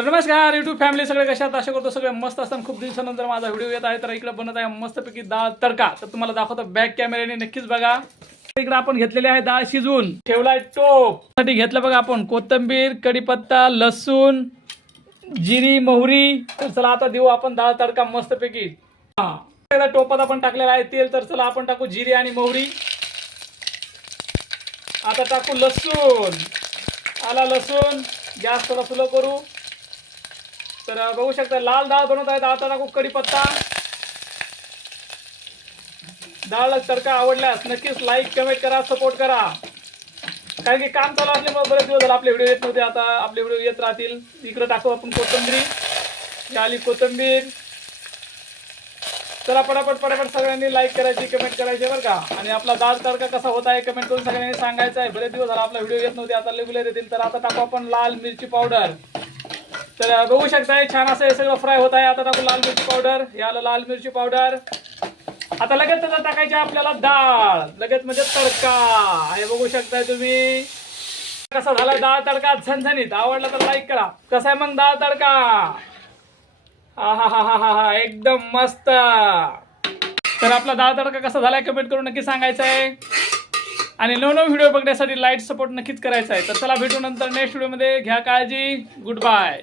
तर नमस्कार YouTube family, सगळे कशा आहात? आशा करतो सगळे मस्त असतात. खूप दिवसानंतर माझा व्हिडिओ येत आहे. तर इकडे बनत आहे मस्तपैकी डाळ तडका. तर तुम्हाला दाखवतो बॅक कॅमेऱ्याने, नक्कीच बघा. इकडे आपण घेतलेले आहे डाळ शिजवून ठेवलाय टोप साठी. घेतलं बघा आपण कोथिंबीर, कढीपत्ता, लसूण, जिरी, मोहरी. तर चला आता देऊ आपण डाळ तडका मस्तपैकी. टोपात आपण टाकलेला आहे तेल. तर चला आपण टाकू जिरी आणि मोहरी. आता टाकू लसूण. आला लसूण. गॅस थोडा स्लो करू. तर बघू शकता लाल डाळ बनवत आहे. आता टाकू कढीपत्ता. डाळ तडका आवडल्यास नक्कीच लाईक कमेंट करा, सपोर्ट करा. कारण की काम चालू असल्यामुळे बरेच दिवस झाले आपले व्हिडिओ येत नव्हते. आता आपले व्हिडिओ येत राहतील. इकडे टाकू आपण कोथिंबीर. आली कोथिंबीर. चला पटापट सगळ्यांनी लाईक करायची, कमेंट करायची बरं का. आणि आपला डाळ तडका कसा होत आहे कमेंट करून सगळ्यांनी सांगायचं आहे. बरेच दिवस झाला आपला व्हिडिओ येत नव्हते, आता रेग्युलर येतील. तर आता टाकू आपण लाल मिरची पावडर. तर बघू शकताय छान असं हे सगळं फ्राय होत आहे. आता टाकू लाल मिरची पावडर. याला लाल मिरची पावडर. आता लगेच त्याला टाकायची आपल्याला डाळ. लगेच म्हणजे तडका. हे बघू शकताय तुम्ही कसा झाला डाळ तडका. झणझणीत. आवडला तर लाईक करा. कसा आहे मग डाळ तडका? हा एकदम मस्त. तर आपला डाळ तडका कसा झालाय कमेंट करून नक्की सांगायचं आहे. आणि नवनवीन व्हिडिओ बघण्यासाठी लाईक सपोर्ट नक्कीच करायचा आहे. तर चला भेटू नंतर नेक्स्ट व्हिडिओमध्ये. घ्या काळजी. Good bye.